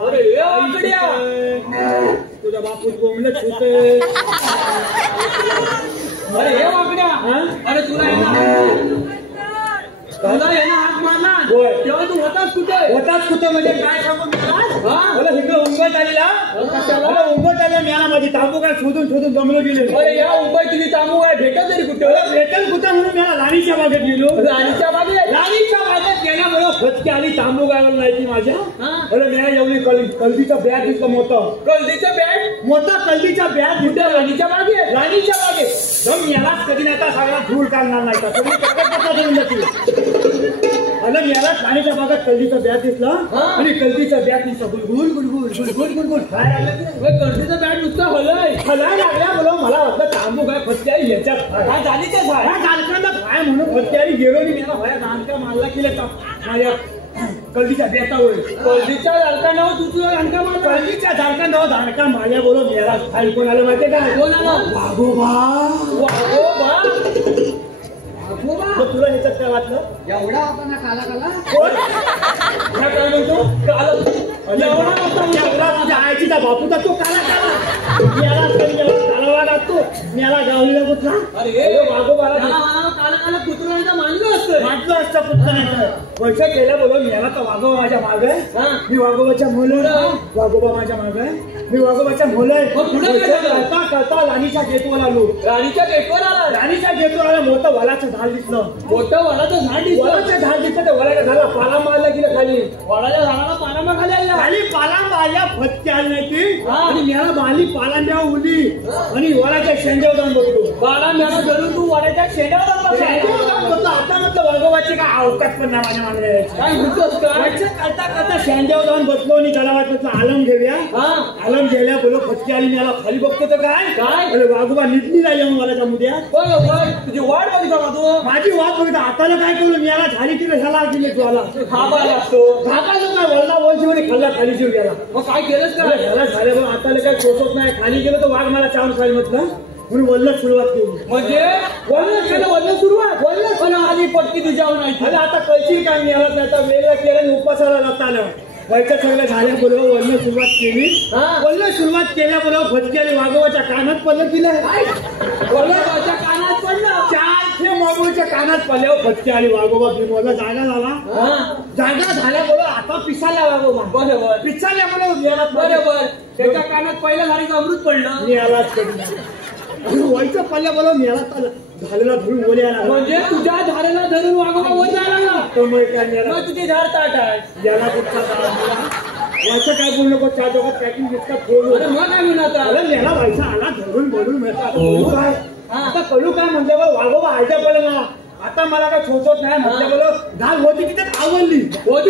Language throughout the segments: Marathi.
अरे तुझा बापूच बोंबलत होते. अरे हे वाकड्या, अरे तुला हात मारला तेव्हा तू होताच कुठे म्हणजे काय सांगू मला इकडे मुंबईत आलेला मुंबईत आलेला मी माझी तांबू काय शोधून जमलो गेले. अरे या मुंबईत तुझी तांबू काय भेटल तरी कुठे म्हणून मी राणीच्या बागेत गेलो. राणीच्या बागेत गेल्यामुळे फटके आली तांबू गायला नाही ती माझ्या. अरे मी एवढी कल्दीचा बॅग दिसलं मोठं कल्दीचा बॅग कुठे राणीच्या बागेत मी याला कधी नाही का सगळा धूळ काढणार नाही का अरे याला राणीच्या बागात कल्दीचा बॅग दिसला आणि कल्दीचा बॅग दिसला गुलगुल कल्दीचा बॅग नुसतं हलाय लागल्या बोला मला वाटलं तांबू काय फटक्यारी ह्याच्यात काय म्हणून फटक्यारी गेलो मी याला भया नानका मारला केलं माझ्या कल्दीच्या बेतावर कल्दीच्या झाडका नाव तुझं धानका मारला कल्दीच्या धानका मारल्या बोलो मेरा खाली कोण आलं माहितीये काय कोण आलं वाघोबा तुला ह्याच्यात काय वाटलं एवढा आपण काला काय म्हणतो काला एवढा तुझ्या आईचा बापूचा तो काला काला लागतो याला गावलीला कुठला अरे वाघोबाला काला पुतळा मानलं असतं पुतळ्याचं वर्ष केल्या बोलो याला तर वाघोबा माझ्या माग आहे मी वाघोबाच्या मुलं वाघोबा माझ्या माग आहे मी वाघोबाच्या मुलं आहे करता राणीच्या गेटवर आलो राणीच्या गेटवर आला मोठं वलाचं झाड दिसलं त्या वलाच्या झाडाला पाला मारला गेलं खाली वडाच्या झाडाला पाला खाली आला खाली पाला मारल्या फटके आली नाही ती आणि मला बाली पाला द्या उली आणि वडाच्या शेंड्यावर जाऊन बघतो पाला म्याला धरून तू वडाच्या शेंड्यावर जाऊन आता म्हटलं वाघोबाची काय अवकाश पण नाही माझ्या मागण्या काय म्हणतोस करता शेंड्यावर जाऊन बसलो आणि त्याला वाटलं आलम घेऊया आलम घ्यायला बोलो फटके आली मला खाली बघतो तर काय वाघोबा निटली नाही येऊन वडाच्या मुद्या तुझी वाट बघितला तू माझी वाट बघितला आताला काय करू मी याला झाली तिला ह्याला गेले तू आला असतो धाकाचं काय वळला बोलची म्हणे खाल्ला खाली जीव गेला मग काय केलंच का ह्याला झाले पण आताला काय सोसत नाही खाली गेलं तर वाघ मला चावून खाली म्हटलं म्हणून वल्ल सुरुवात केली म्हणजे वल्ल सुरुवात पण आधी पटकी तुझ्यावर नाही अरे आता कळशील काय मी याला आता वेगळं केलं आणि उपासाला जाता आलं व्हायचं सगळं झाल्याबरोबर वल्ल सुरुवात केल्याबरोबर फटक्याने वाघोबाच्या कानात पडलं तिला वाघोबाच्या कानात पडलं वाघोबाच्या कानात पडल्यावर फटके आली वाघोबा मला जागा झाल्याबरोबर आता पिसाल्या वाघोबा बरोबर पिसाल्याबरोबर बरोबर त्याच्या कानात पहिल्या झाडीचं अमृत पडलं मी आलाच व्हायचं पडल्याबरोबर मेला झालेला धरून वर आला म्हणजे तुझ्या झालेला धरून वाघोबा वर जायला मग तुझी झाड ताट आहे याला कुठचा याचं काय बोलू नको त्या जगात पॅकिंग घेतला फोन मग काय म्हणत मेला व्हायचा आला धरून बोलून मिळतात काय आता कळू काय म्हटल्यावर वाघोबा आयत्या पडलं ना आता मला काय छोचत नाही म्हटल्यावर झाड होती तिथे आवडली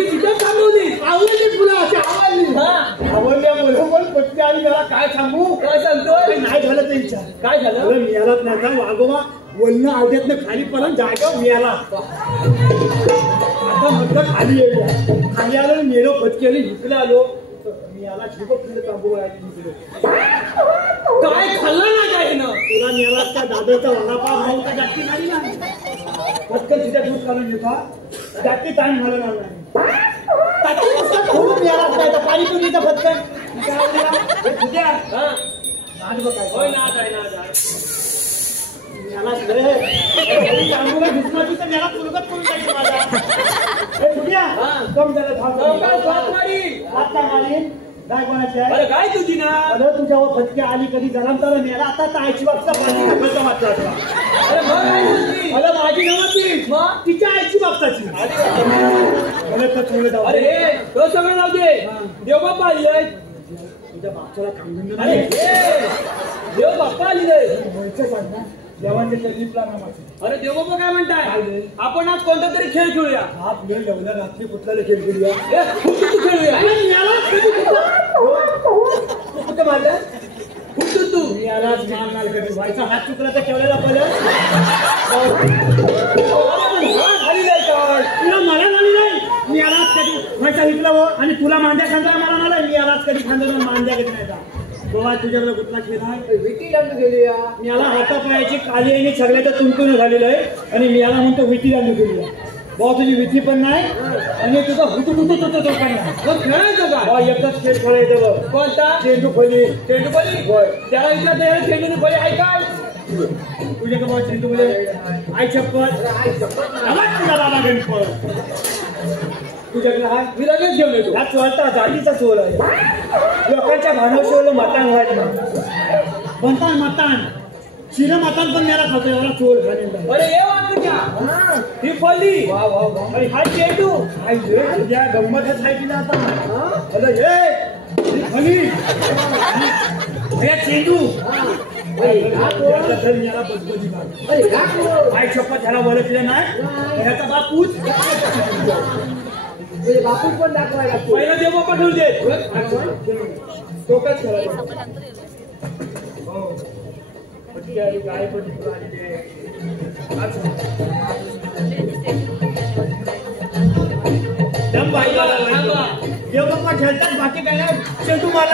तिथेच आवडली तुला अशी आवडल्याबरोबर पटके आली मला काय सांगू काय सांगतो नाही झालं ते विचार काय झालं मिळालाच नाही का वाघोबा वलन आवड्यातनं खाली पर्यंत जागा मिळाला आता म्हटलं खाली आलो मेलो पटके आली इकडे आलो मिळाला झिपक तुझं तांबू काय खाल्लं ना काय ना तुला मिळाला त्या दादाचा वडापाव भाऊ का जास्ती खाली ना पटकन तिच्या दूध काढून घेता जास्ती टाइम झाला नाही पाणीपुरीचा पटकन काय तुझी ना तुझ्यावर फटके आली कधी जन्मताना मेला आता आईची बाबता पाणी टाकायचा वाटला माझी नव्हती मग तिच्या आईची बाबताची अरे तो सगळं जाऊ दे देवबाप्पा आली तुझ्या बापच्याला काम देव बाप्पा आली देवांच्या शरीरला नामाचे अरे देवबाप्पा काय म्हणताय आपण आज कोणता तरी खेळ खेळूया हा पुढे जेवल्या रात्री कुठला खेळ खेळूया खेळूया कुठं मारलं कुठं तू मी यालाच मारणार कधी व्हायचा हात चुकला तर ठेवलेला पहिलं तुला मला झाली नाही मी यालाच कधी व्हायचा विकला आणि तुला मांद्या खांदा मला नाही मी यालाच कधी खांदा मांद्या घेत नाही का गोवा तुझ्याकडे कुठला खेळ आहे विटी दांडू गेलीया मी याला हातापायाची काली आणि सगळ्याचं तुंतून झालेलं आहे आणि मी याला म्हणतो विटी दांडू गेलीया बाबा तुझी विटी पण नाही आणि तुझा हुतू खेळायचं का? एकच खेळ खेळायचं बघ. कोणता? चेंडू फली. चेंडू फली? त्याला विचारते चेंडू फली आहे काय? तुझ्या का बाबा चेंडू फली? आई चप्पल. तुझा बाबा गणपत तुझ्याकडे हा मी लगेच घेऊन येतो. हा चोलता जातीचा चोल आहे. लोकांच्या भानवशेवलं मतान व्हायचं बनतान मतान शिर मतान पण मेला खातो एवढा चोल खाणे. अरे ये वाटूच्या ही फली. वा वा वा. अरे हा चेंडू तुझ्या गंमतच आहे की ना आता. अरे हे फली हे चेंडू आई शपथ ह्याला ओळखलं नाही. ह्याचा बापूच बापूच पण दाखवायला पहिला देव पाठवून दे. टोकच करायचं. गाय पण देव बाप्पा खेळतात बाकी काय नाही. चेंडू मारा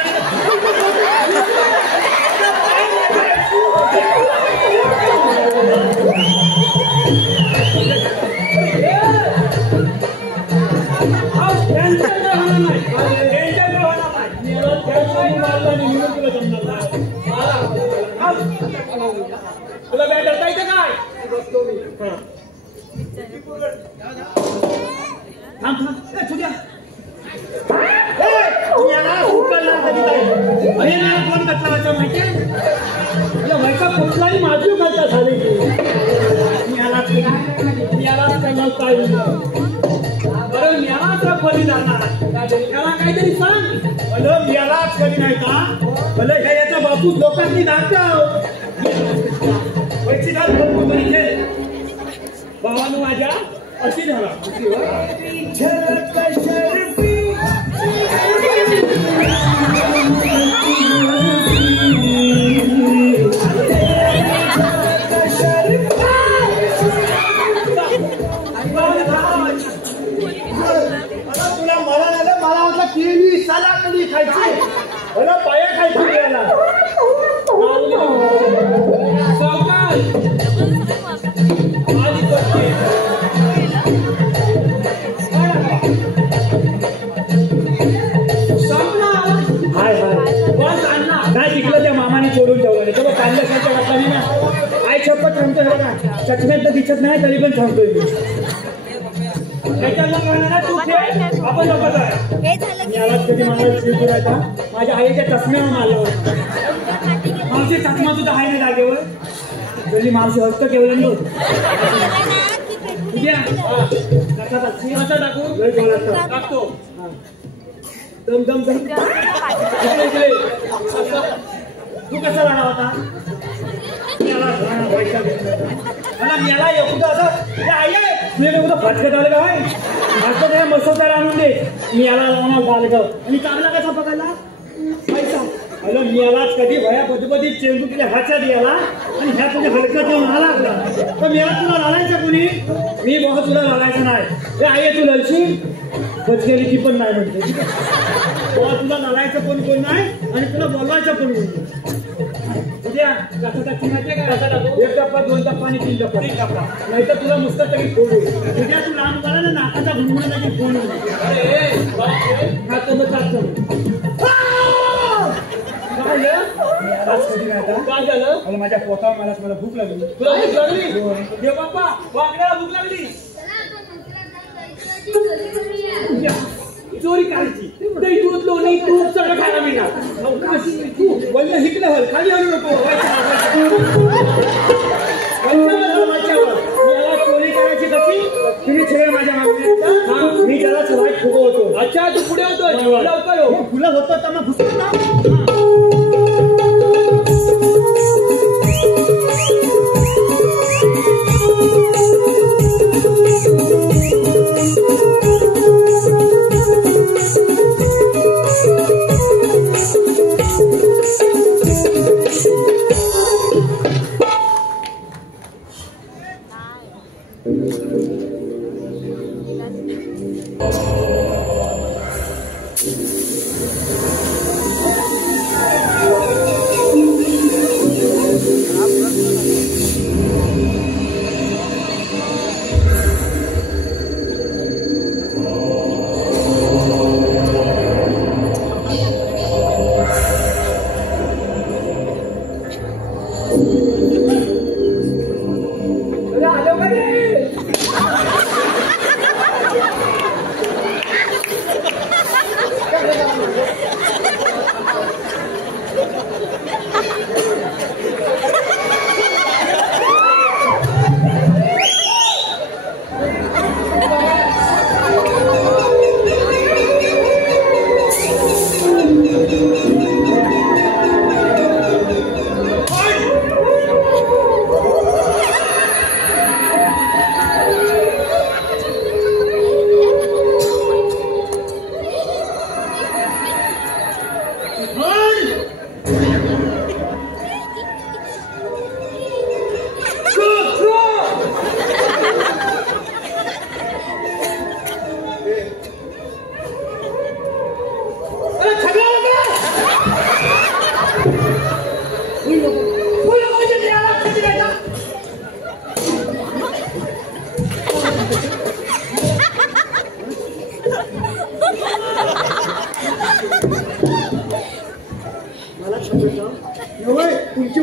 तुला बॅट करता येते काय? व्हायचा कुठलाही माझी घालता झाली बरं यालाच फली जाणार. याला काहीतरी सांग. भलं यालाच कधी नाही का? भलं ह्या याचा बापू लोकांनी दाखव भावानं माझ्या अशी झाला. तुला मला वाटलं केली साला कधी खायची. मला पाया खायची याला काय तिकडं त्या मामाने चोरून ठेवलं नाही. तेव्हा कांद्याच्या वाटल्याने ना आई छप्पत सांगतो ना चष्म्यात तर दिसत नाही तरी पण सांगतोय मी. आपण यालाच कधी मला शिव करायचा. माझ्या आईच्या चष्म्यावर मारला. मावशी चष्मा सुद्धा आहे ना जागेवर. जरी मावशी हस्त ठेवलं नाही टाकतो. दम दम दम तू कसा राहणार होता? मला मेला एवढं असं आई तुझ्या फटकत आलं का? फटकत आहे मसोदार आणून दे. मी याला लावणार गालगाव आणि कागला कसा पकडला पैसा. अरे मेलाच कधी भया पद्धती चेंडू तुझ्या हातात याला आणि ह्या तुझ्या हलक्यात येऊन आला तर मेला तुला लालायचं कुणी? मी बघ तुला लालायचं नाही. आई तू ललशी बचकेली ती पण नाही म्हणते. तुला लालायचं पण कोण नाही आणि तुला बोलवायचं पण कोण. उद्या एक टप्पा 2 टप्पा आणि 3 टप्पा नाही तर तुला नुसतं तरी फोन होईल. उद्या तू लहान मुलाला ना नाकाचा घुमवून नाही फोन होईल. काय झालं? माझ्या पोटावर मला भूक लागली. तुला भूक लागली? बाप्पा वागण्याला भूक लागली. चोरी करायची दही दूध लोणी तूप सगळं खायला मिळणार. वल्ल हिकलं हल खाली आणू नको. याला चोरी करायची कशी? तुम्ही सगळे माझ्या मागणी मी त्याला सवाईत फुगवतो. अच्छा तू पुढे होतो लवकर हो. फुलं होतं त्यांना घुसत ना.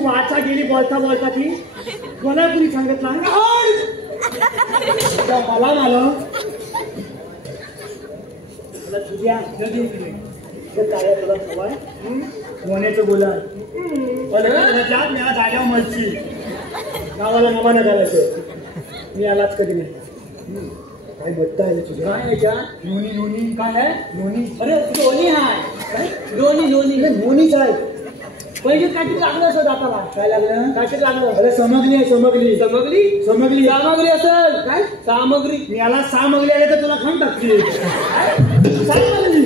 वाचा गेली बोलता बोलता ती मला कुणी सांगितलं मला आलं मला तुझ्या काय तुला सवय मोन्याचं बोला त्यात मी जाग्यावर मलची गावाला नवानं घालायचं मी आलाच कधी नाही काय बघता आहे तुझ्या काय लोणी लोणी काय आहे लोणी अरे लोणी आहे लोणी लोणी लोणीच आहे पहिले काठी लागलं असं दाताला काय लागलं काठी लागलं अरे समगली आहे समगली समगली समगली सामग्री असेल काय सामग्री मी याला सामग्री आले तर तुला खाऊन टाकते सामग्री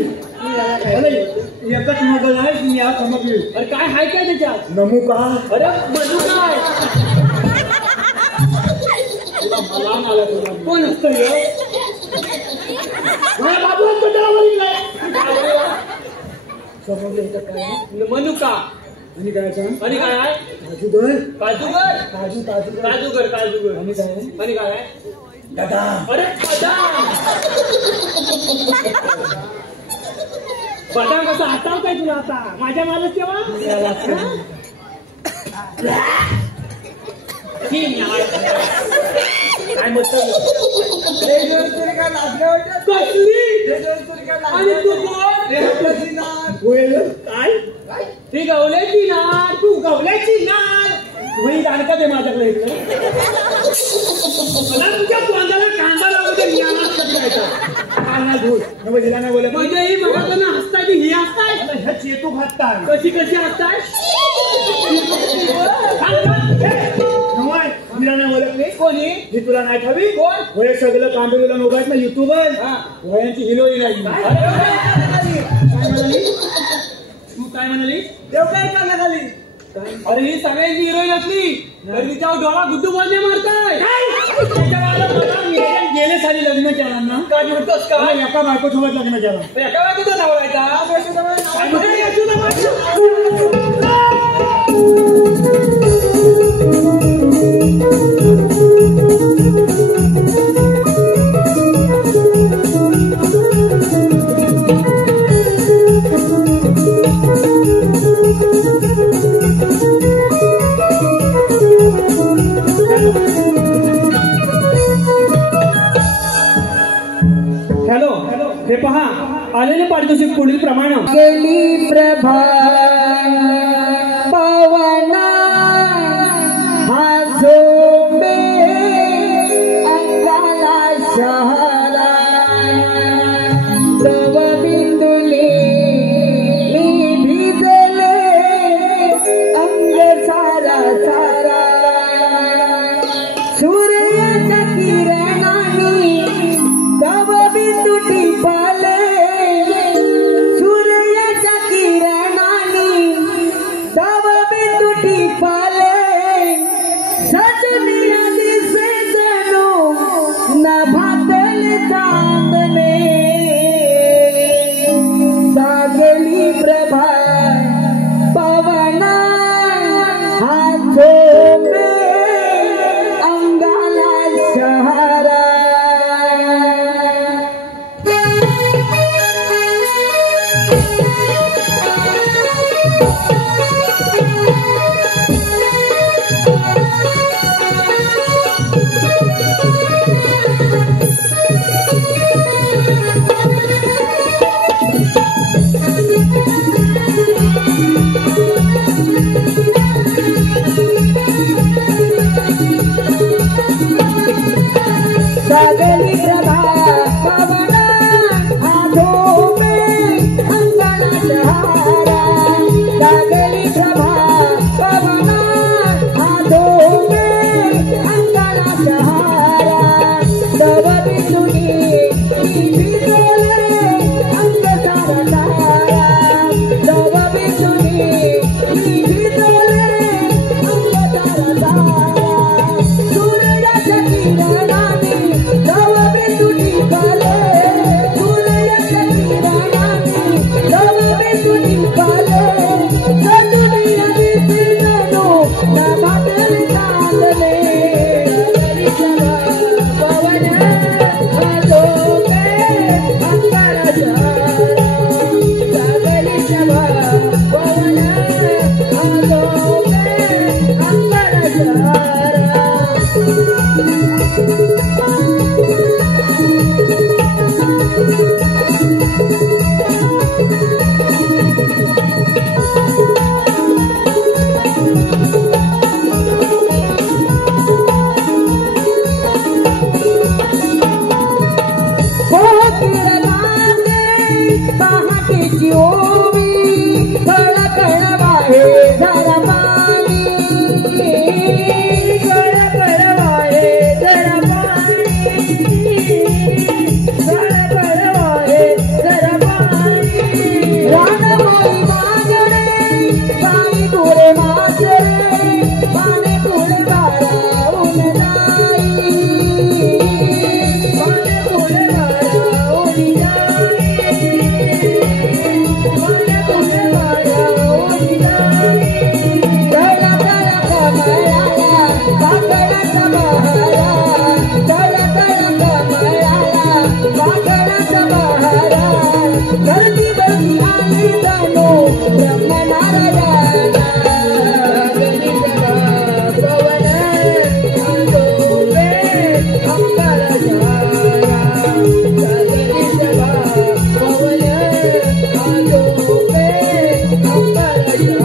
एकच मगल आहे मी या समगली अरे काय आहे काय त्याच्यात नमू का अरे मधू काय कोण असतं मनुका आणि काय सांग आणि काय आहे काजूगर काजूगर काजू काजू काजूगर काजूगर आणि काय आणि काय आहे बदाम अरे बदाम कसं हाताव काय तुला आता माझ्या मालच तेव्हा काय मस्त काय ती गवल्याची नाड तू गवल्याची नाड वही जाणका ते माझ्याकडे तुझ्या तोंडाला कांदा लागू कांदा धूळ जिला नाही बोलत म्हणजे ही बघा हसताय की ही हसताय ह्या चेतू हसताय कशी कशी हसताय तुला नाही बोलत नाही कोणी मी तुला नाही ठावी कोण वय सगळं कांबेला मोबाईल ना युट्यूबर वयांची हिरोईन आहे काय म्हणाली तू काय म्हणाली देव काय कानाखाली अरे ही सगळ्यांची हिरोईन असली तर तिच्यावर डोळा गुड्डू बोलणे मारताय गेले साली लग्न केला ना काय म्हणतोस का एका बायको सोबत लग्न केलं एका बायकोचं नाव हॅलो हे पहा आलेले पारितोषिक पुढील प्रमाणे गेली प्रभा पवना हा झोंबे अंगाला शहरा तव बिंदुली मी भिजले अंग सारा सारा सूर्याच्या किरणाने तव बिंदू टिपले सूर्याच्या किरणाने विष्णू ब्रह्मनारायण गणेश पवन आजोबे अंबरधारा गणेश पवन आजोबे अंबरधारा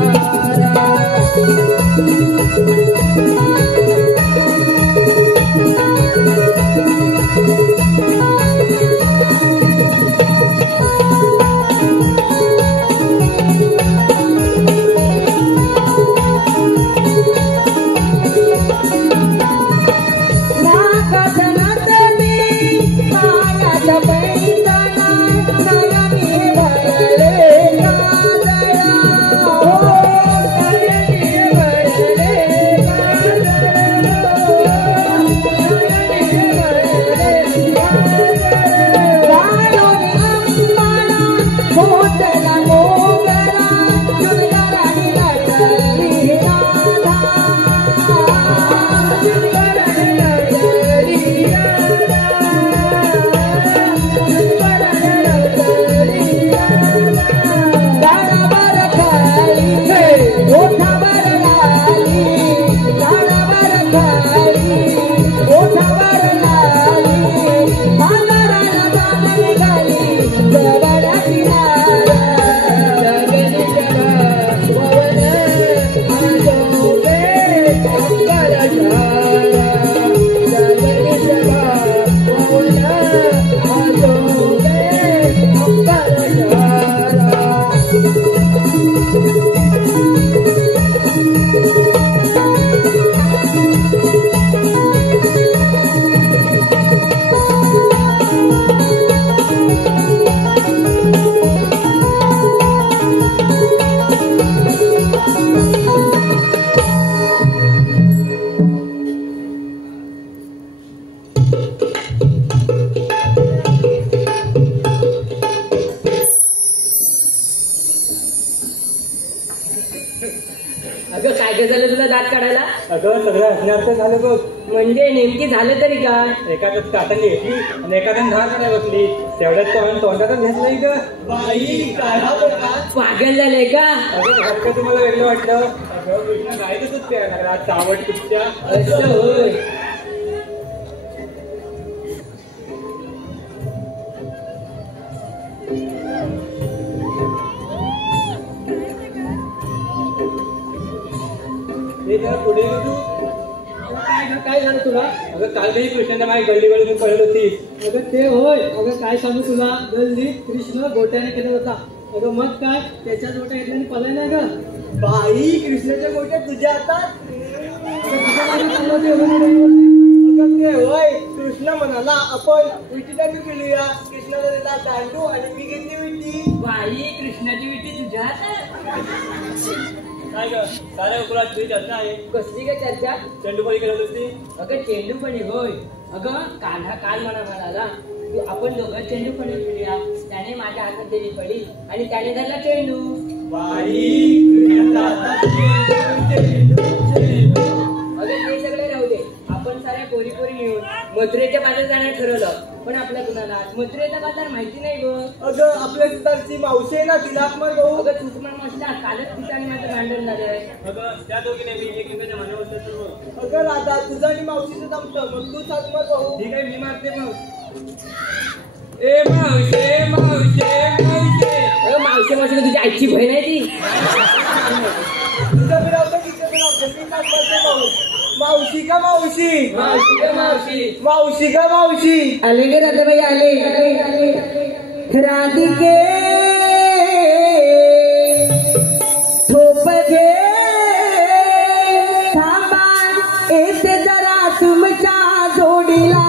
अगं काय काय झालं तुला दात काढायला? अगं सगळं असण्याचं झालं बघ. म्हणजे नेमकी झालं तरी काय? एखाद्यात काटाने घेतली आणि एखाद्याने धार करायला बसली. तेवढ्यात तोंडातच घेतलंय ग बाई. काय पागल झाले का? अगं हक्क तुम्हाला वेगळं वाटलं? अगं कृष्ण गायतच प्यायला लागला चावट कुठच्या. असं होय. पुढे तू काय झालं तुला? अगं काल काही कृष्णाच्या मागे गल्ली गल्ली पडत होतीस. अगं ते होय. अगं काय सांगू तुला, गल्ली कृष्ण गोट्याने केला होता. अगं मग काय त्याच्या गोट्या घेतल्याने पळायला ग बाई. कृष्णाच्या गोट्या तुझ्या हातात? ते होय. कृष्ण म्हणाला आपण विटी दांडू खेळूया. कृष्णाला दिला दांडू आणि मी घेतली विटी. बाई कृष्णाची विटी तुझ्या हातात? काय ग साऱ्या उकळात तुझी चर्चा आहे. कसली काय चर्चा? चेंडूपळी करत होती. अगं चेंडूपणी होय. अगं काल मला म्हणाला तू आपण दोघं चेंडूपणी खेळूया. त्याने माझ्या हातात दिली पडी आणि त्याने धरला चेंडू. अगं ते सगळे राहू दे. आपण साऱ्या पोरी मिळून मथुरेच्या बाजार जाण्याचं ठरवलं. पण आपल्या कुणाला मथुरेचा बाजार माहिती नाही ग. अगं आपल्या सुद्धाची मावशी आहे ना, तिला आपण भाऊ. अगं तुझं मावशीला कालच तिचं आणि माझं भांडण झालंय. अगं त्या दोघीने मी एकमेकांच्या मान्य बसतो. अगं राधा तुझं आणि मावशीचं जमतं. मग तू सांग मग भाऊ. ठीक आहे मी मारते मग. ए मावशे मावशे मावशे. मावशी मावशी तुझी आईची बहीण आहे ती. तुझं बिरावतं तिचं बिरावतं. मी काय करते भाऊ. मावशी का मावशी. मावशी का मावशी. मावशी का मावशी. आले गे राधाबाई आले. राधिके थोप घे थांबा येते जरा तुमच्या जोडीला.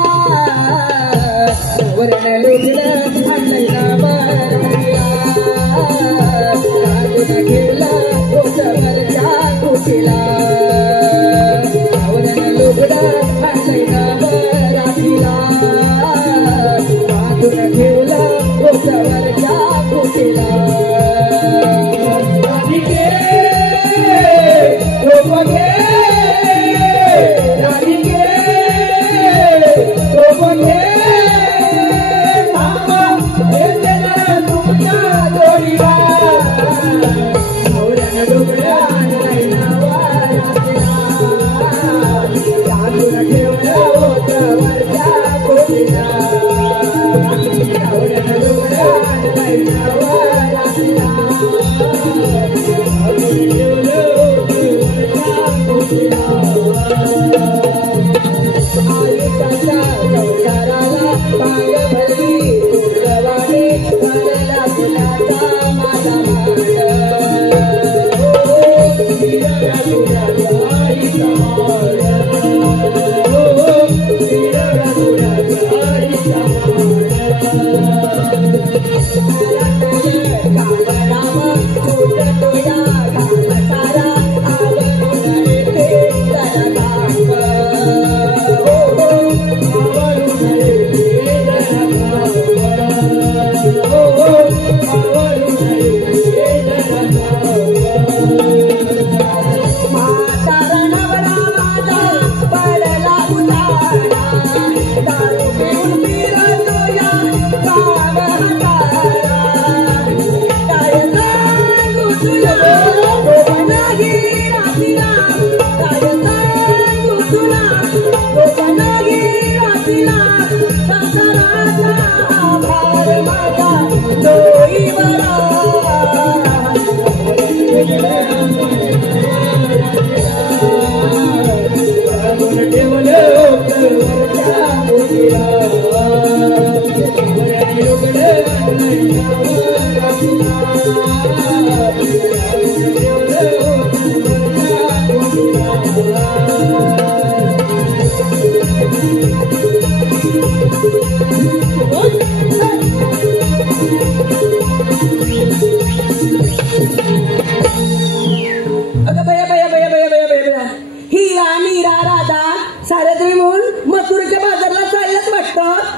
वरण लुगडं आणलं बरला. लागून घेला ओसवरच्या कुटीला. वरण लुगडं आणलं बरातीला. लागून घेला ओसवरच्या कुटीला. राधिके थोप घे. राधिके थोप घे. तुमच्या जोडीला.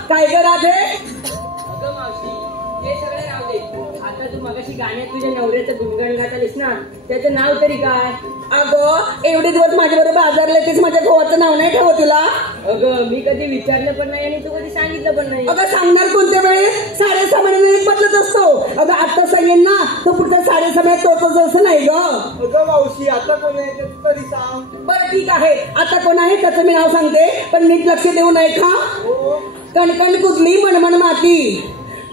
काय करा ते अगं मावशी ते सगळं राहू दे. आता तू मगाशी गाण्यात तुझ्या नवऱ्याचं गुणगान गातालीस ना, त्याचं नाव तरी काय? अगं एवढे दिवस माझ्याबरोबर बाजारला तीच माझ्या भावाचं नाव नाही ठेवत तुला. अगं मी कधी विचारलं पण नाही आणि तू कधी सांगितलं पण नाही. अगं सांगणार कोणत्या वेळी? 6:30 महिन्याने एक बदलत असतो. अगं आता सांगेन ना तो पुढच्या 6:30 महिन्यात तोच असं नाही ग. अगं मावशी आता कोण आहे तरी सांग. बरं ठीक आहे, आता कोण आहे त्याचं मी नाव सांगते, पण नीट लक्ष देऊ नये का. कणकण कुदली मनमन माती,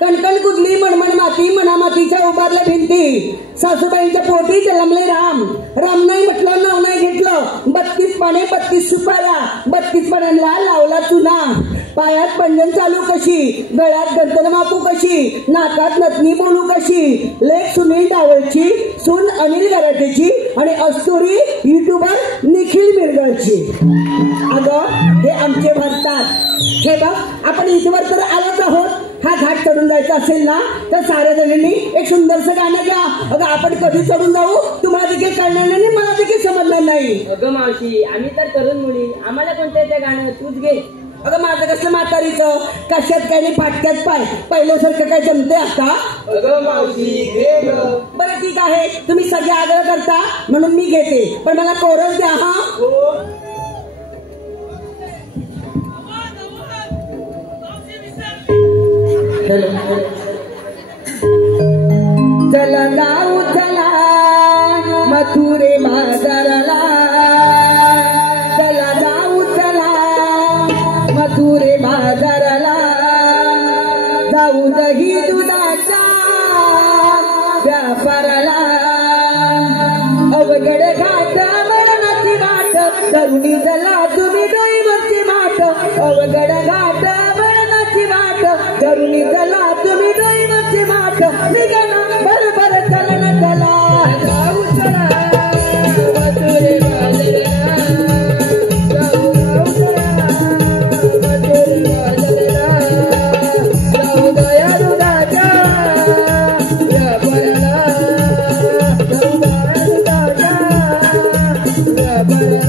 कणकण कुदली मनमन माती, मना मातीच्या उभारल्या भिंती. सासूबाईंच्या पोटी जन्मले राम, राम नाही म्हटलं नाव नाही घेतलं. 32 पाने 32 सुपाऱ्या, 32 पाण्यांना लावला चुना. पायात पंजन चालू कशी, गळ्यात गंतन मापू कशी, नाकात नथनी बोलू कशी. लेख सुनील डावळची, सून अनिल गराटेची आणि अस्तुरी युट्यूबर निखिल मिरगळची. अगं हे आमचे भरतात. हे बघ आपण इथवर तर आलोच आहोत. हा घाट चढून जायचा असेल ना तर साऱ्या जणांनी एक सुंदरसं गाणं घ्या. अगं आपण कधी चढून जाऊ तुम्हाला देखील कळणार नाही, मला देखील समजणार नाही. अगं मावशी आम्ही तर तरुण मुली, आम्हाला कोणतं येतं गाणं, तूच घे. अगं माझं कसलं म्हातारीचं, कशात काय नाही फाटक्यात पाय, पहिल्यासारखं काय जमते आता. अगं मावशी बरं ठीक आहे, तुम्ही सगळे आग्रह करता म्हणून मी घेते, पण मला कोरस द्या. हा चला जाऊ चला मथुरे बाजाराला, चला जाऊ चला मथुरे बाजाराला. जाऊ दही दुधाच्या व्यापाराला. अवघड घाट मरणाची वाट, तरुणी चला तुम्ही डोईवरची माठ. अवघड घाट मरणाची वाट, तरुणी चला तुम्ही डोईवरची माठ. निघाला बरोबर चलन चला, जाऊ चला मथुरे बाजाराला. जाऊ चला मथुरे बाजाराला. जाऊ दया दुधाच्या व्यापाराला. जाऊ दया दुधाच्या व्यापाराला.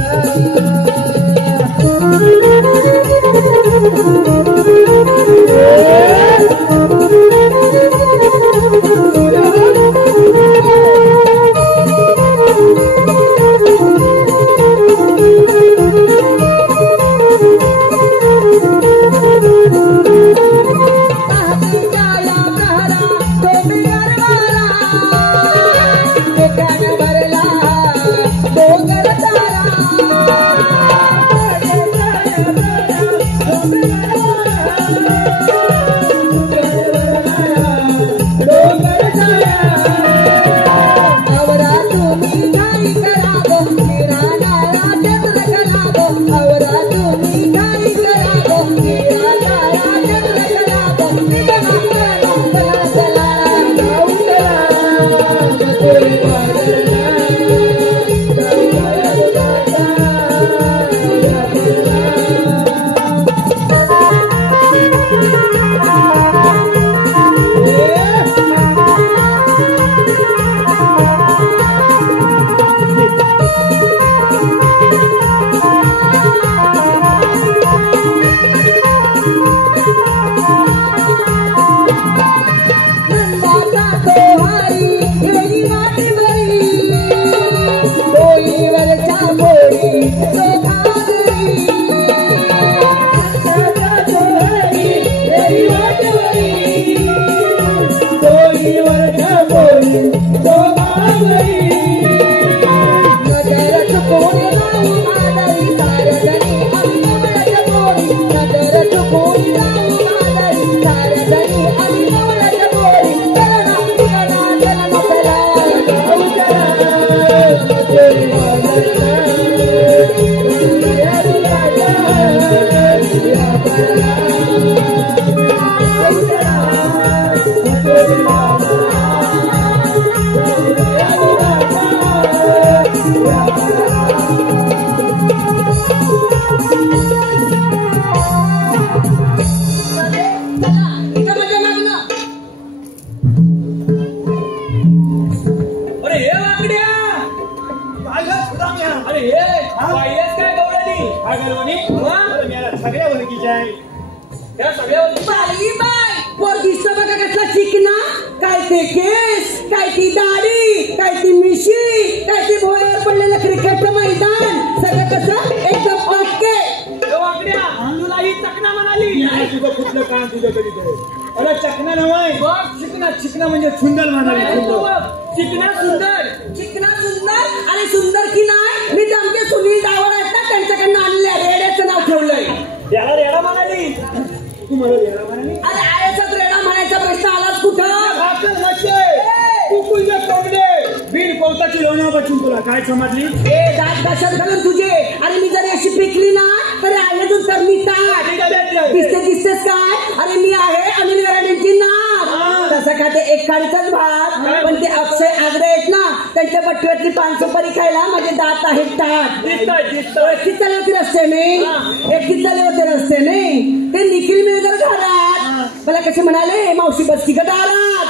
चिकना म्हणजे सुंदर म्हणाले चिकना सुंदर आणि सुंदर की नाही मी आमचे सुनील डावळ आहेत ना त्यांच्याकडनं आणले रेड्याचं नाव ठेवलंय. त्याला रेडा म्हणाली तू मला रेडा म्हणाली. अरे आयाचाच रेडा म्हणायचा प्रश्न आलाच कुठं. कुकुलचे कोंबडे बिन कोणताची लोण्या बसून तुला काय समजली. दात कशात घालून तुझे. अरे मी जरी अशी पिकली ना तरी आल्यातून तर मी ताट दिसतेस काय. अरे मी आहे अनिल गराडेंची नाक. तसं खाते एक काळीचाच भात पण ते अक्षय आग्रे आहेत ना त्यांच्या पट्टीवरती 5 सुपारी खायला माझे दात आहेत ताट. एकटीच चालले होते रस्त्याने ते निखिल मिळकर घरात मला कसे म्हणाले मावशी बसती का दारात.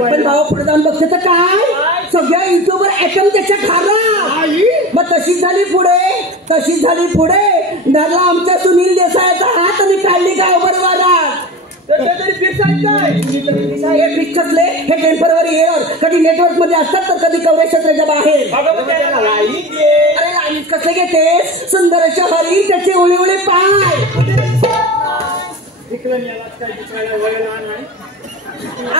पण भाऊ पुढे जाऊन बघते तर काय सगळ्या युट्यूबवर ऍटम त्याच्या घरात. मग तशीच झाली पुढे धरला आमच्या सुनील देसाईचा हात आणि काढली काय बरोबर. पिक्चरले हे टेम्पररी एअर कधी नेटवर्क मध्ये असतात तर कधी कवरेज क्षेत्राच्या बाहेर. अरे लाईन कसले घेते सुंदर शहरी त्याचे उळे पाय.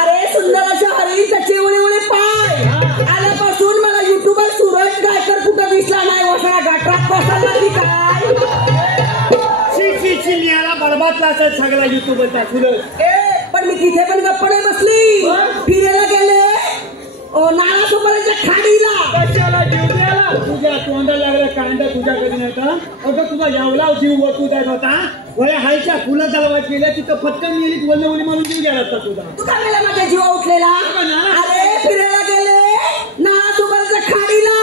अरे सुंदर शहरी त्याचे उळे पाय. आल्यापासून मला युट्यूबवर सूरज गायकर कुठं दिसला नाही. वसळा गाठात बसला की काय बरबादला असेल सगळा युट्यूबरचा सूरज. पण मी तिथे पण गप्प नाही बसली. फिरायला गेले नाळा सुपारीच्या खाडीला. तुझ्या तोंडाला लागला कांदा तुझ्या कधी नाही का. अगं तुझा एवढा जीव वतू जात होता वया हायच्या फुलं जलवात गेल्या तिथं फटकन गेली वल्लवली म्हणून जीव गेला होता तुझा. तू काय वेळा माझ्या जीवा उठलेला. अरे फिरायला गेले नाळा सुपारीच्या खाडीला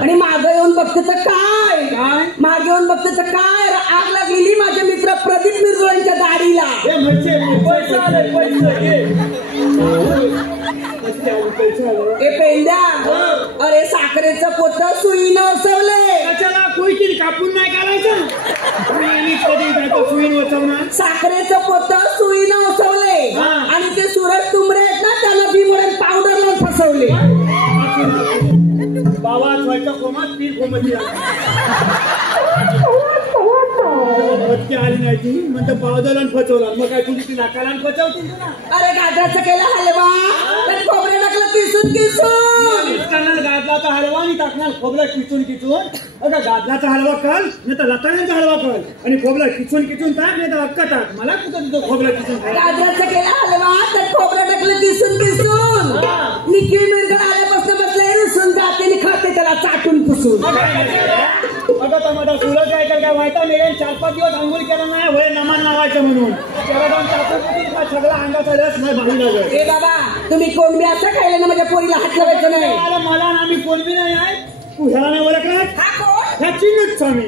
आणि मागं येऊन बघते तर काय आग लागलेली माझ्या मित्र प्रदीप मिरजोळ्यांच्या दाढीला. पेंड्या अरे साखरेचं पोत सुईनं असवले. कोयती कापून नाही करायचं सुईन वचवणार. साखरेचं पोत सुईनं असवले आणि ते सूरज तुंबरे आहेत ना त्यांना भीमोडे पावडर लावून फसवले. बाबा व्हायच्या कोमात ती कोमती आली नाही ती म्हणतो पावदला फसवला. मग काय तुझी ती नाकाला फसवतील तुला. अरे गाजराचा केला हलवा खोबरे टाकलं किसून गाजलाचा हलवा आणि टाकणार खोबरा किचून. अगं गाजलाचा हलवा कर नाही तर लताळ्यांचा हलवा कर आणि खोबरा किचून टाक नाही तर अक्का टाक. मला कुठं तुझं खोबरा किचून. गाजराचा केला हलवा तर खोबरं टाकलं किसून निखिल मिरगड आल्यापासून बसलाय रुसून जाते खाते त्याला चाटून पुसून. अगं टमाटा सूरज काय वायता मिळेल 4-5 दिवस आंघोळ केला नाही वय नमान नावायचं म्हणून त्याला जाऊन चाटून सगळा अंगाचा रस नाही भारी लागत. ए बाबा तुम्ही कोणबी असं खायला ना माझ्या पोरीला हात लावायचं नाही. मला ना मी कोणबी नाही आहे. तू ह्याला नाही ओळखणार. ह्या चिन्नूच स्वामी.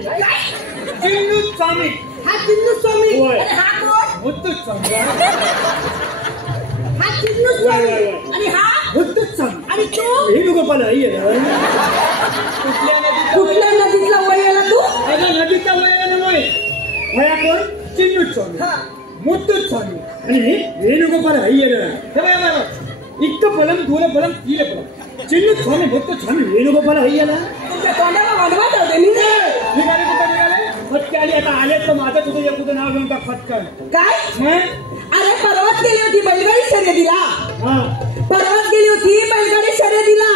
हा चिन्नूच स्वामी. मुत्तूच स्वामी. हा चिन्नूच स्वामी आणि हा मुत्तूच स्वामी. आणि तू हे गोपाल कुठल्या नदीतला वय आला तू. नदीचा वय नव्हे वया कोण चिन्नूच स्वामी मुत्तूच स्वामी आणि हे वेणुगोपाल इतकं फलम धुलं फलम तिले फलम चिन्नूच स्वामी मुत्तूच स्वामी वेणुगोपाल तुमच्या तोंडाला वाढवा जाऊ मी निघाले कुठं निघाले फटके आली. आता आले तर माझं तुझं नाव घेऊन टाक फटकन. काय अरे परवाच गेली होती बैलगाडी शर्यतीला. परवाच गेली होती बैलगाडी शर्यतीला,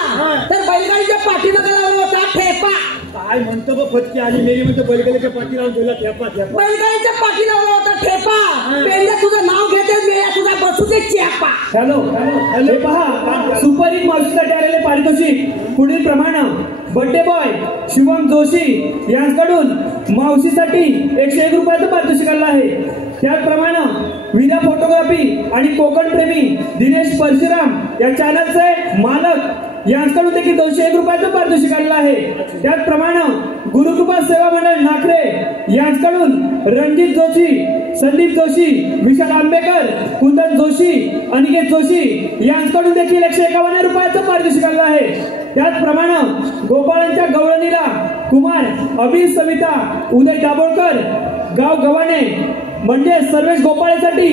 तर बैलगाडीच्या पाठीमागे लावला होता ठेपा. काय म्हणतो बघ फटकी आली मेरी म्हणतो बैलगाडीच्या पाठी लावून तुला ठेपा ठेपा. बैलगाडीच्या पाठी लावला होता ठेपा. पेंड्या तुझं नाव घेते मेळ्या तुझा बसू दे चेपा. हॅलो हे पहा सुपर हिट मावशीसाठी आलेले पारितोषिक पुढील प्रमाणे बर्थडे बॉय शिवम जोशी यांच्याकडून मावशीसाठी 101 रुपयाचं पारितोषिक आलं आहे. त्याचप्रमाणे विद्या फोटोग्राफी आणि कोकण प्रेमी दिनेश परशुराम या चॅनलचे मालक यांच्याकडून देखील 201 रुपयाचं पारितोषिक आलेलं आहे. त्याचप्रमाणे गुरुकृपा सेवा मंडळ नाखरे यांच्याकडून रणजित जोशी, संदीप जोशी, विशाल आंबेकर, कुंदन जोशी, अनिकेत जोशी यांच्याकडून देखील 151 रुपयाचं पारितोषिक आलेलं आहे. त्याचप्रमाणे गोपाळांच्या गवळणीला कुमार अभिज सविता उदय दाभोळकर गाव गव्हाणे म्हणजे सर्वेश गोपाळासाठी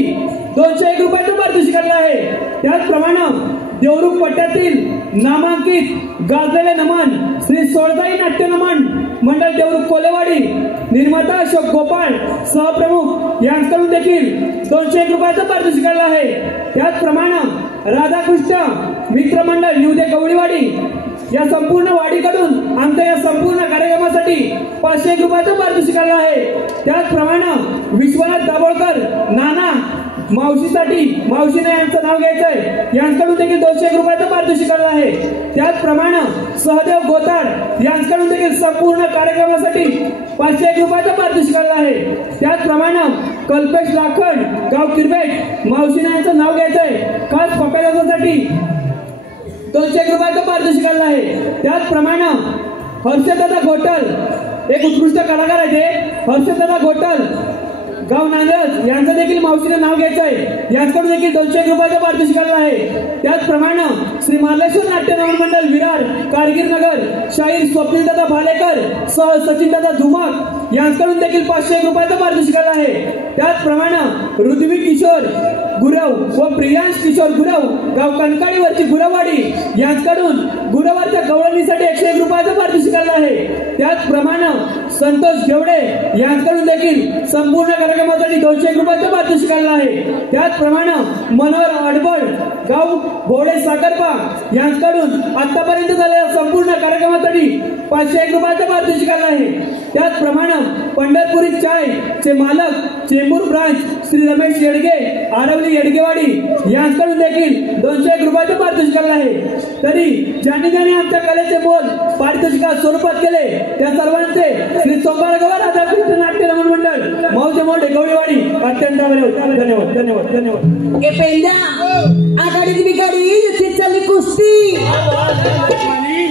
201 रुपयाचं पारितोषिक आलेलं आहे. त्याचप्रमाणे देवरुख पट्ट्यातील नामांकित गाजलेले नमन श्री सोळजाई नाट्य नमन मंडळ देवरुख कोलेवाडी निर्माता अशोक गोपाळ सहप्रमुख यांच्याकडून देखील 201 रुपयाचं पारितोषिक आलेलं आहे. त्याचप्रमाणे राधाकृष्ण मित्रमंडळ निवदे गवळीवाडी या संपूर्ण वाडीकडून आमच्या या संपूर्ण कार्यक्रमासाठी 501 रुपयाचं पारितोषिक आलेलं आहे. त्याचप्रमाणे विश्वनाथ दाभोळकर नाना मावशीसाठी मावशीने यांचं नाव घ्यायचंय यांच्याकडून देखील 201 रुपयाचं पारितोषिक आलेलं आहे. त्याचप्रमाणे सहदेव गोताड यांच्याकडून देखील संपूर्ण कार्यक्रमासाठी 501 रुपयाचं पारितोषिक आलेलं आहे. त्याचप्रमाणे कल्पेश लाखन गाव किरबेट मावशीने यांचं नाव घ्यायचंय खास पपेलासाठी 201 रुपयाचं पारितोषिक आलेलं आहे. त्याचप्रमाणे हर्षदादा घोटल एक उत्कृष्ट कलाकार आहे ते हर्षदादा घोटल गाव नांदज यांचं देखील मावशीने नाव घ्यायचंय यांच्याकडून देखील 201 रुपयाचं पारितोषिक आलेलं आहे. त्याचप्रमाणे श्री मार्लेश्वर नाट्य नमन मंडळ विरार कारगिर नगर शाहीर स्वप्नीलदादा भालेकर सह सचिनदादा धुमाक यांच्याकडून देखील 501 रुपयाचं पारितोषिक आलेलं आहे. त्याचप्रमाणे ऋत्विक किशोर गुरव व प्रियांश किशोर गुरव गाव कणकाळीवरची गुरववाडी यांच्याकडून गुरवारच्या गवळणीसाठी 101 रुपयाचं पारितोषिक आलेलं आहे. त्याचप्रमाणे संतोष घेवडे यांच्याकडून देखील संपूर्ण कार्यक्रमासाठी 201 रुपयाचं पारितोषिक आलेलं आहे. त्याचप्रमाणे मनोहर अडबळ गाव भोडे साखरपा यांच्याकडून आतापर्यंत झालेल्या संपूर्ण कार्यक्रमासाठी 501 रुपयाचं पारितोषिक आलेलं आहे. त्याचप्रमाणे पंढरपुरी चाय चे मालक चेंबूर ब्रांच श्री रमेश येडगे आरवली येडगेवाडी यांच्याकडून देखील 201 रुपयाचं पारितोषिक आलेलं आहे. तरी ज्यांनी ज्यांनी आमच्या कलेचे मोल पारितोषिका स्वरूपात केले त्या सर्वांचे श्री सोमवारगाव राधाकृष्ण नाट्य नमन मंडळ मौजे मोठे गवळीवाडी अत्यंत धन्यवाद धन्यवाद धन्यवाद. ए पेंड्या आघाडीत बिघाडी इथे चालली कुस्ती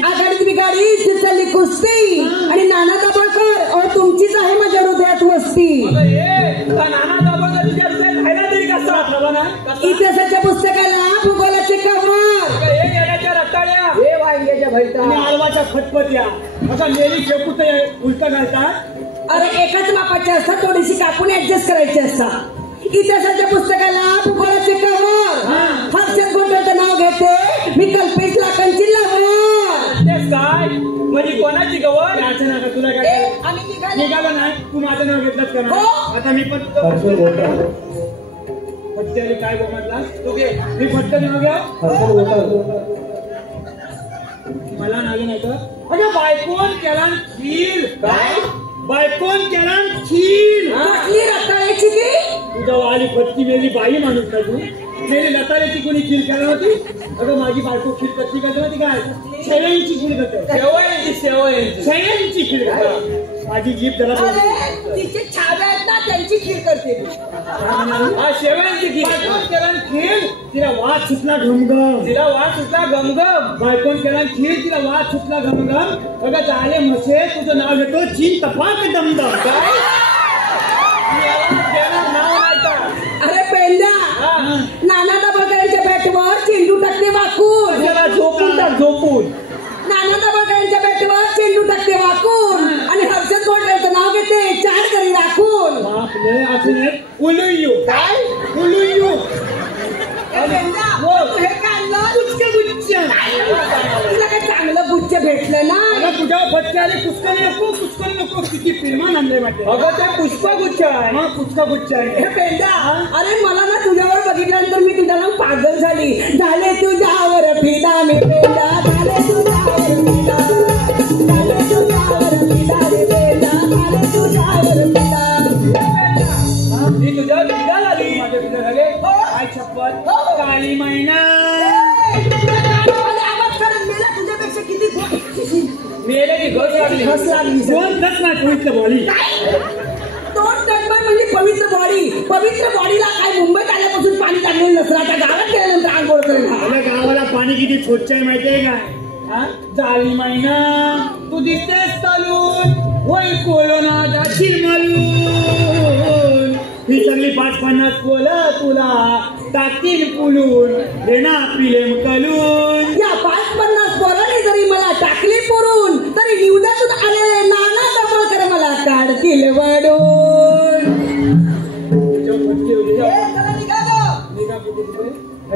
आघाडीत बिघाडी इथे चालली कुस्ती आणि नाना दाभोळकर अहो तुमचीच आहे माझ्या हृदयात वस्ती. इतिहासाच्या पुस्तकाला भूगोलाचे कमर आळवाच्या फटफट्या असा मेली शेपूट उलटा घालतात. अरे एकाच मापाचे असतात थोडीशी कापून ऍडजस्ट करायची असतात. इतिहासाच्या पुस्तकाला भूगोलाचे कमर हर्षद गोंधळचं नाव घेते मी कल्पेश लाखांची लावणार. काय म्हणजे कोणाची गवळ अचानक तुला काय निघालं नाही तू माझं नाव घेतलंच का? आता मी पण फटक्याने काय बोलला तू घे मी फटकन नाव घ्या मला नाव नाही तर अगं बायकोन केला खीर काय बायकोन केला खीर रताळ्याची की तुझा वाली फटकी मेली बाई माणूस का तू मेरी लताळ्याची कोणी खीर केली होती? अगं माझी बायको खीर कशी करते होती काय शेवयांची खीर करते शेवयांची खीर करते. माझी जीभ जरा तिचे छावे आहेत ना त्यांची खीर करते. शेवयांची खीर तिला वाद सुटला घमघम बायकोन केला खीर तिला वाद सुटला घमघम. अगं झाले मसे तुझं नाव घेतो चीन तपाक दमदम काय अरे पेंड्या नाना दाभोळकरांच्या बॅटवर चेंडू टाकते वाकून झोपून नाना दाभोळकरांच्या बॅटवर चेंडू टाकते वाकून आणि हर्षद गोंधळचं नाव घेते चार करी राखून. बापरे असं नाही उलुयू काय उलुयू हे काढलं गुच्छ तुला काय चांगलं गुच्छ भेटलं ना तुझ्या फटके आले पुष्कळ नको किती फिल्मा आणले वाटते. अगं ते पुष्पगुच्छ आहे पुष्पगुच्छ आहे. हे पेंड्या अरे मला ना तुझ्यावर बघितल्यानंतर मी तुझ्या नाव पागल झाली. झाले तुझ्यावर फिदा मी बेटा, झाले तुझ्यावर फिदा, झाले तुझ्यावर फिदा रे बेटा, झाले तुझ्यावर फिदा. मी तुझ्या फिदा झाली. माझ्या फिदा झाले. काय शपथ. काळी मैना तुझ्यापेक्षा किती मेले की घस लागली. घस लागली. दोन घस ना पवित्र बॉडी. दोन गणपण म्हणजे पवित्र बॉडी. पवित्र बॉडीला काय मुंबईत आल्यापासून पाणी टाकलेलं नसतं. आता गावात गेल्यानंतर आंघोळ करेल. आपल्या गावाला पाणी किती स्वच्छ आहे माहितीये काय? झाली मैना तू दिसतेस चालून वय कोरोना जाशील मारून. ही सगळी 5-50 पोलं तुला टाकील पुलून रेना पिलेम कलून. या 5-50 पोरांनी जरी मला टाकली पुरून तरी निवदातून आलेले नाना दबळकर मला काढतील वडून.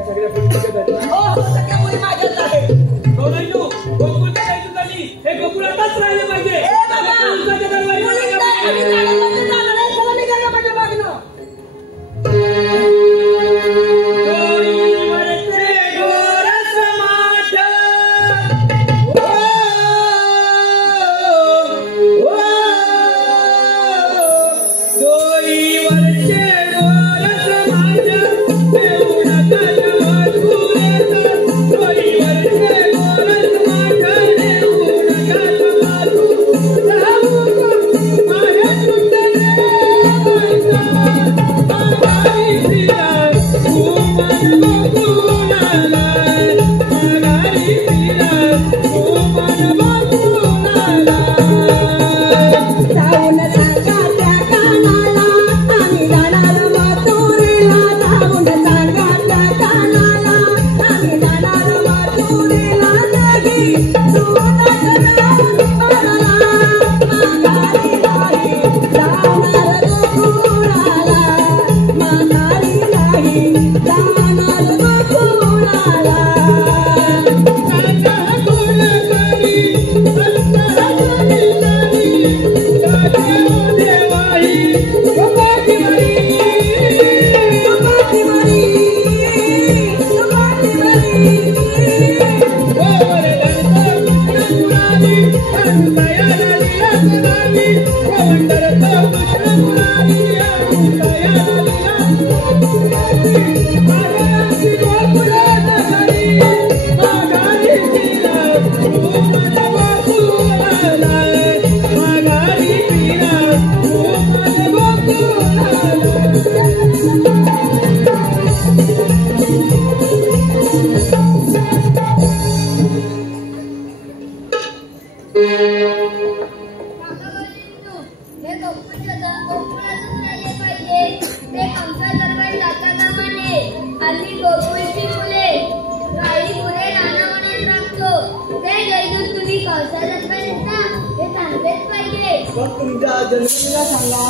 सगळ्या मुली माझ्याच आहे. गोकुळ झाली. हे गोकुळ आताच राहिले पाहिजे. तुमच्या जन्मदिनाला सांगा.